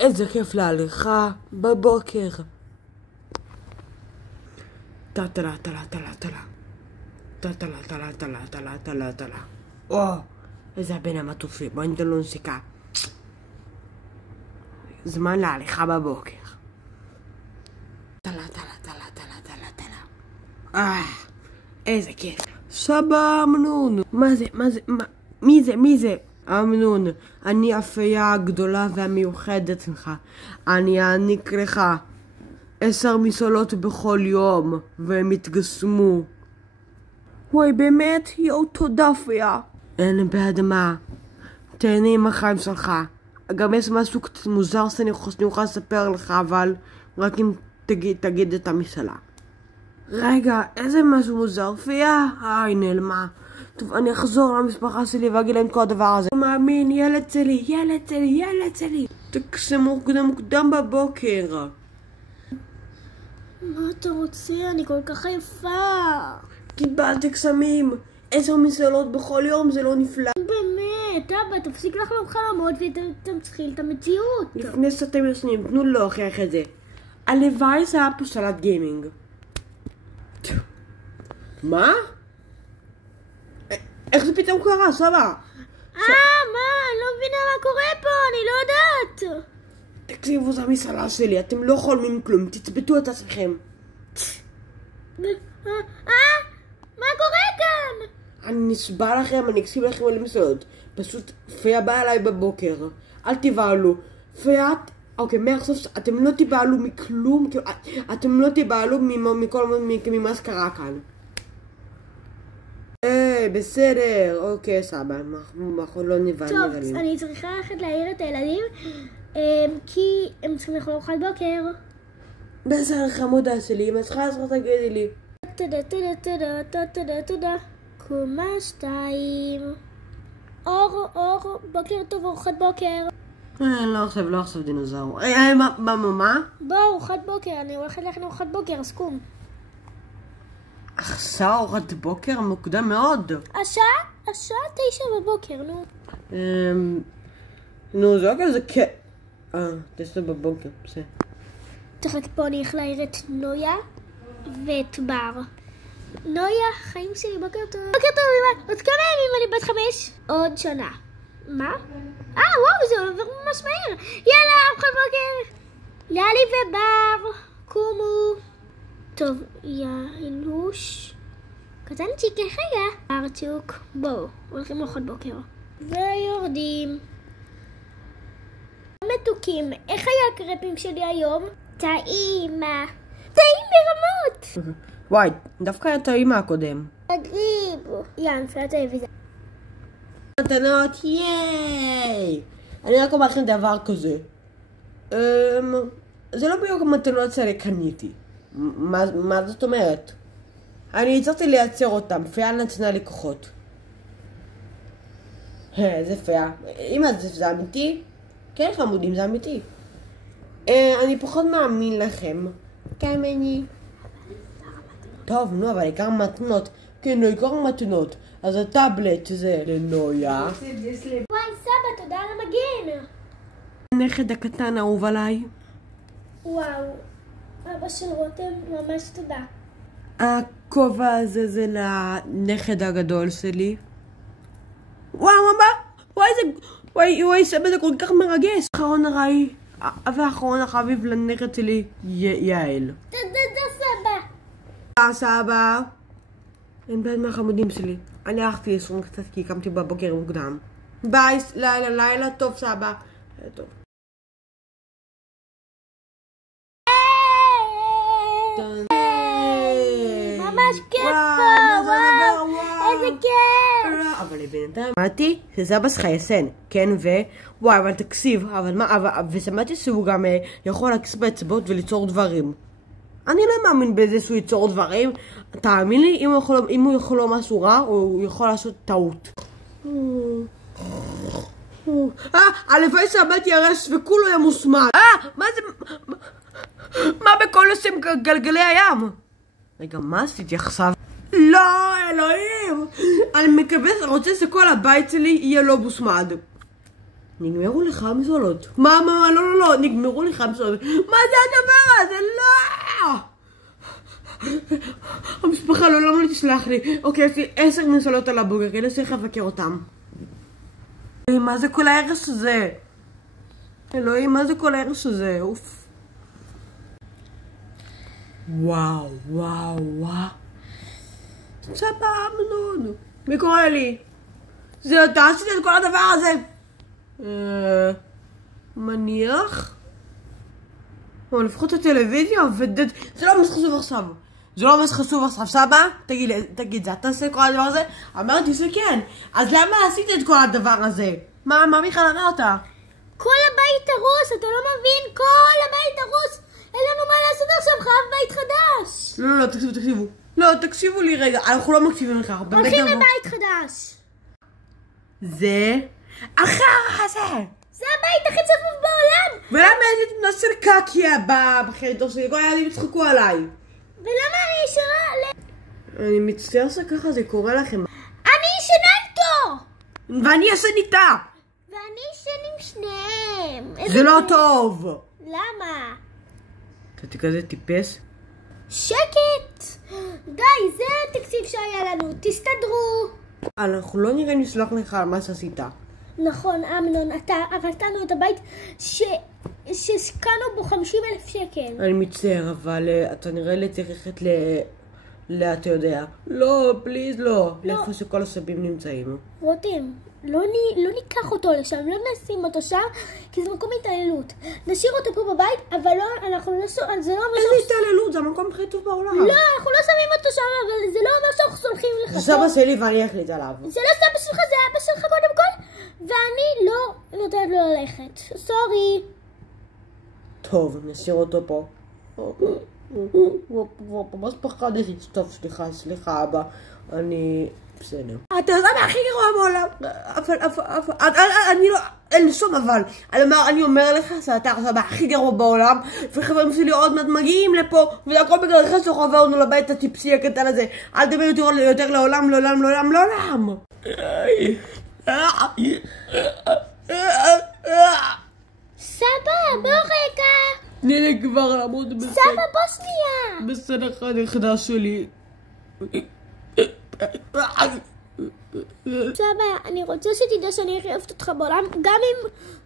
איזה כיף להליכה בבוקר. טלה. איזה הבן המטופי. בואי ניתן לו נשיקה. זמן להליכה בבוקר. טלה. איזה כיף. סבא אמנון. מי זה? אמנון, אני הפייה הגדולה והמיוחדת ממך. אני אעניק לך 10 מסעולות בכל יום, והם יתגשמו. וואי, באמת? יואו, תודה פייה. אין באדמה. תהנה עם החיים שלך. גם יש משהו קצת מוזר שאני אוכל לספר לך, אבל רק אם תגיד את המסעלה. רגע, איזה משהו מוזר פייה? היא נעלמה. טוב, אני אחזור למשפחה שלי ואגיד להם כל הדבר הזה. אני מאמין, ילד שלי. תקסמו מוקדם בבוקר. מה אתה רוצה? אני כל כך יפה. קיבלתי קסמים. 10 מסעולות בכל יום, זה לא נפלא. באמת, אבא, תפסיק לחלום חלומות ותתחיל את המציאות. לפני שאתם ישנים, תנו להוכיח את זה. הלוואי זה היה פה סלט גיימינג. מה? איך זה פתאום קרה, סבא? מה? אני לא מבינה מה קורה פה, אני לא יודעת. תקשיבו, זה המסעלה שלי, אתם לא חולמים כלום, תצפתו את עצמכם. מה קורה כאן? אני נשבע לכם, אני אקשיב לכם על המסעלות. פשוט פייה באה אליי בבוקר, אל תבעלו. פייה, אוקיי, מעכשיו אתם לא תבעלו מכלום, אתם לא תבעלו ממה שקרה כאן. בסדר, אוקיי סבא, אנחנו לא נבעל נבעלים. טוב, אני צריכה ללכת להעיר את הילדים, כי הם צריכים לאכול ארוחת בוקר. בסדר, חמודה שלי, אם את צריכה לעשות תגידי לי. תודה. קומה 2. אור, בוקר טוב, ארוחת בוקר. לא עכשיו דינוזאור. מה? בוא, ארוחת בוקר, אני הולכת להכין ארוחת בוקר, אז קום. עכשיו ארוחת בוקר מוקדם מאוד. השעה 9 בבוקר, נו. נו, זה אוקיי, זה כן. 9 בבוקר, בסדר. תחכה פה, אני הולך להעיר את נויה ואת בר. נויה, חיים שלי, בוקר טוב. בוקר טוב, אמא. עוד כמה ימים אני בת 5? עוד שנה. מה? וואו, זה עובר ממש מהר. יאללה, ארוחת בוקר. יאלי ובר, קומו. טוב, יאלוש. קטנצ'יק, איך היה? ארצ'וק, בואו, הולכים לארוחת בוקר. ויורדים. מתוקים, איך היה הקרפים שלי היום? טעים ברמות. וואי, דווקא היה טעים מהקודם. תגיבו. נפלה טלוויזיה. מתנות, ייי! אני רק אומר לכם דבר כזה. זה לא בדיוק המתנות שאני קניתי. מה זאת אומרת? אני הצלחתי לייצר אותם, פייה נתנה לי כוחות. זה פייה. אמא, זה אמיתי? כן, חמודים, זה אמיתי. אני פחות מאמין לכם. כן, אני. טוב, נו, אבל עיקר מתנות. כן, עיקר מתנות. אז הטאבלט זה לנויה. וואי, סבא, תודה על המגן. הנכד הקטן אהוב עליי. וואו, אבא של רותם, ממש תודה. הכובע הזה זה לנכד הגדול שלי. וואו, וואי, סבא, זה כל כך מרגש. האחרון הראי, והאחרון החביב לנכד שלי, יעל. תודה, סבא. אין בעד מהחמודים שלי. אני הלכתי לישון קצת כי קמתי בבוקר מוקדם. ביי, לילה טוב סבא. לילה טוב. ממש כיף פה, וואו, איזה כיף. אבל בינתיים שמעתי שסבא שלך ישן, כן, וואי, אבל תקשיב, ושמעתי שהוא גם יכול להכניס באצבעות וליצור דברים. אני לא מאמין בזה שהוא ייצור דברים. תאמין לי, אם הוא יכול לו משהו רע, הוא יכול לעשות טעות. הלוואי שעמד ירש וכולו יהיה מוסמד. מה זה? מה בכל השם גלגלי הים? רגע, מה עשיתי עכשיו? לא, אלוהים! אני מקווה, רוצה שכל הבית שלי יהיה לא מוסמד. נגמרו לך המזולות. מה, לא, נגמרו לך המזולות. מה זה הדבר הזה? לא! המשפחה לא תסלח לי. אוקיי, יש לי 10 מזולות על הבוגר, כדי צריך לבקר אותם. מה זה כל ההרס הזה? אלוהים, מה זה כל ההרס הזה? אוף. וואו. סבא אמנון. מי קורא לי? זה אתה עשית את כל הדבר הזה? מניח? או לפחות הטלוויזיה עובדת. זה לא מה שחשוב עכשיו. סבא? תגיד, זה אתה עושה את כל הדבר הזה? אמרתי שכן. אז למה עשית את כל הדבר הזה? מה בכלל אמרת? כל הבית הרוס, אתה לא מבין? כל הבית הרוס. אין לנו מה לעשות עכשיו, חייב בית חדש. לא, תקשיבו. לא, תקשיבו לי רגע, אנחנו לא מקשיבים לך. הולכים לבית חדש. זה החרא הזה. זה הבית הכי צפוף בעולם. ולמה יש לי תמונה של קקיה בחדר שלי? כל הילדים יצחקו עליי. ולמה אני ישנה? אני מצטער שככה זה קורה לכם. אני ישנה איתו. ואני ישן איתה. ואני ישן עם שניהם. זה לא טוב. למה? אתה כזה טיפס? שקט. די, זה התקציב שהיה לנו. תסתדרו. אנחנו לא נראה נסלח לך על מה שעשית. נכון, אמנון, אתה הרסנו את הבית שהשקענו בו 50,000 שקל. אני מצטער, אבל אתה נראה לי צריך ללכת אתה יודע. לא, פליז, לא. לאיפה שכל הסבים נמצאים. רותם, לא ניקח אותו לשם, לא נשים אותו שם, כי זה מקום התעללות. נשאיר אותו פה בבית, אבל לא, אנחנו לא... זה לא אומר... איזה התעללות? זה המקום הכי טוב בעולם. לא, אנחנו לא שמים אותו שם, אבל זה לא אומר שאנחנו סולחים לך. זה סבא שלי ואני אחליט עליו. זה לא סבא שלך, זה אבא שלך קודם כל, ואני לא נותנת לו ללכת. סורי. טוב, נשאיר אותו פה. הוא ממש פחדתי. טוב, סליחה אבא. אני... בסדר. אתה יודע מה הכי גרוע בעולם? אני לא... אין שום אבל. אני אומר לך שאתה עכשיו הכי גרוע בעולם, וחברים שלי עוד מעט מגיעים לפה, וזה הכל בגללך שחוברנו לבית הטיפסי הקטן הזה. אל תדבר יותר לעולם. סבא, בוא רגע. תני לי כבר לעמוד בסדר. סבא, בוא שנייה. בסדר, הנכדה שלי. סבא, אני רוצה שתדע שאני הכי אוהבת אותך בעולם. גם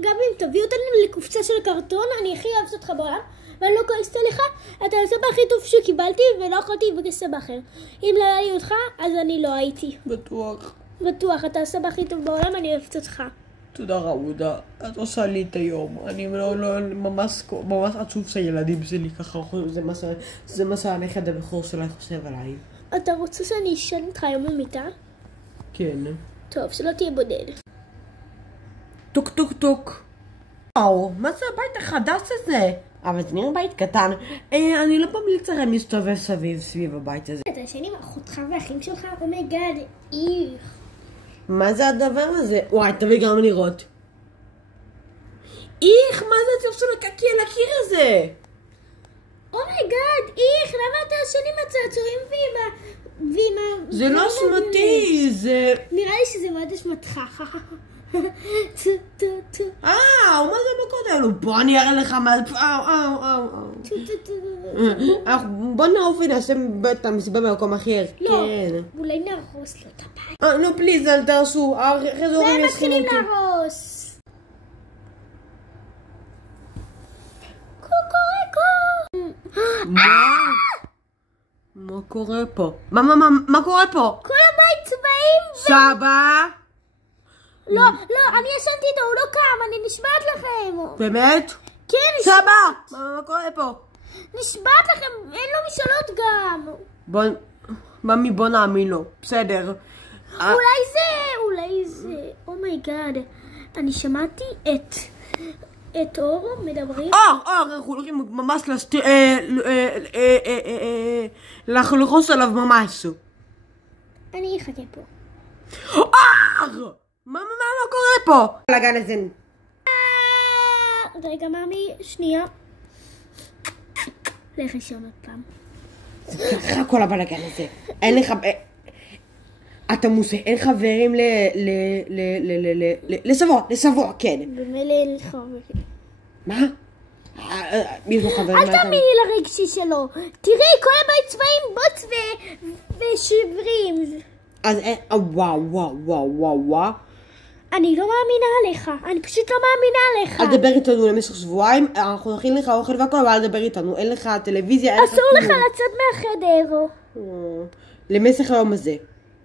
אם תביא אותנו לקופסה של קרטון, אני הכי אוהבת אותך בעולם. ואני לא כועסת עליך, אתה הסבא הכי טוב שקיבלתי, ולא יכולתי לבקש סבא אחר. אם לא היה לי אותך, אז אני לא הייתי. בטוח, אתה הסבא הכי טוב בעולם, אני אוהבת אותך. תודה רעודה, את עושה לי את היום. אני ממש עצוב שהילדים שלי ככה, זה מה שהנכד הבכור שלה חושב עליי. אתה רוצה שאני אשן איתך היום במיטה? כן. טוב, שלא תהיה בודד. טוק. מה זה הבית החדש הזה? אבל זה נראה בית קטן. אני לא ממליצה לכם להסתובב סביב הבית הזה. אתה ישן עם אחותך ואחים שלך? אומייגאד, איך. מה זה הדבר הזה? וואי, תביא גם לראות. איך, מה זה הצירוף של הקקי על הקיר הזה? אומייגאד, איך, למה אתה ישן עם הצעצועים ועם זה לא אשמתי, זה... נראה לי שזה מאוד אשמתך. מה זה המכות האלו? בוא אני אראה לך מה זה... בוא נעוף ונעשה את המסיבה במקום אחר. לא, אולי נהרוס לו את הבית. לא, פליז, אל תעשו. אחרי זה הורים יסכימו אותי. והם מתחילים להרוס. קוקוריקו. מה קורה פה? מה קורה פה? כל הבית צבעים סבא? לא, אני ישנתי איתו, הוא לא קם, אני נשבעת לכם. באמת? כן, סבא! מה קורה פה? נשבעת לכם, אין לו משאלות גם. ממי, בוא נאמין לו. בסדר. אולי זה, אומייגאד. אני שמעתי את אור מדברים. אנחנו הולכים ממש לחלחוס עליו ממש. אני אחכה פה. מה קורה פה? לגן הזה. רגע, מאמי, שנייה. לך לישון עוד פעם. ככה כל הבלגן הזה. אין לך... אתה אין חברים לסבוע, כן. במילא אין לי חברים. מה? יש לו חברים? אל תאמיני לרגשי שלו. תראי, כל הבית צבעים בוץ ושברים. אז וואו. אני לא מאמינה עליך. אני פשוט לא מאמינה עליך. אל תדבר איתנו למשך שבועיים. אנחנו נכין לך אוכל והכל, אבל אל תדבר איתנו. אין לך טלוויזיה, אין לך אסור לך לצאת מהחדר. למשך היום הזה.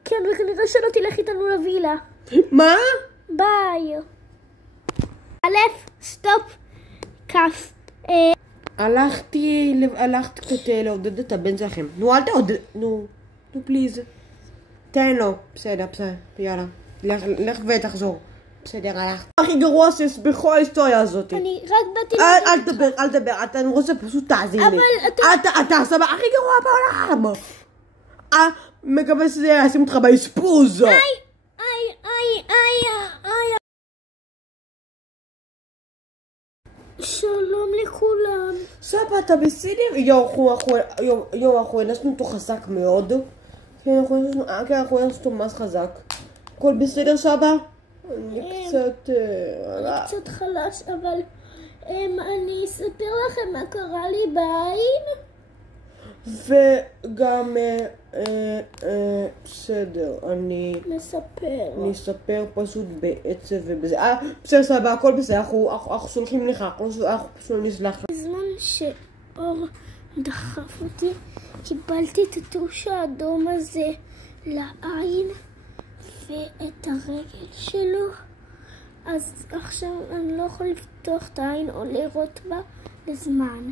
כן, וכנראה שלא תלך איתנו לווילה. מה? ביי. א', סטופ, כף. הלכתי קצת לעודד את הבן שלכם. נו, אל תעודד. נו, פליז. תן לו. בסדר, יאללה. לך ותחזור. בסדר, הלכת. הכי גרוע שיש בכל ההיסטוריה הזאת. אני רק באתי... אל תדבר. אתה רוצה פשוט תאזין לי. אבל אתה הסבא הכי גרוע בעולם. מקווה שזה ישים אותך באשפוז. איי. שלום לכולם. סבא, אתה בסדר? יו, אנחנו הנסנו אותו חזק מאוד. כן, אנחנו הנסנו אותו ממש חזק. הכל בסדר, סבא? אני קצת חלש, אבל אני אספר לכם מה קרה לי בעין. וגם בסדר, אני אספר פשוט בעצב ובזה. בסדר, סבא, הכל בסדר, אנחנו סולחים לך, אנחנו פשוט נסלח לך. בזמן שאור דחף אותי, קיבלתי את הטוש האדום הזה לעין ואת הרגל שלו, אז עכשיו אני לא יכול לפתוח את העין או לראות בה לזמן.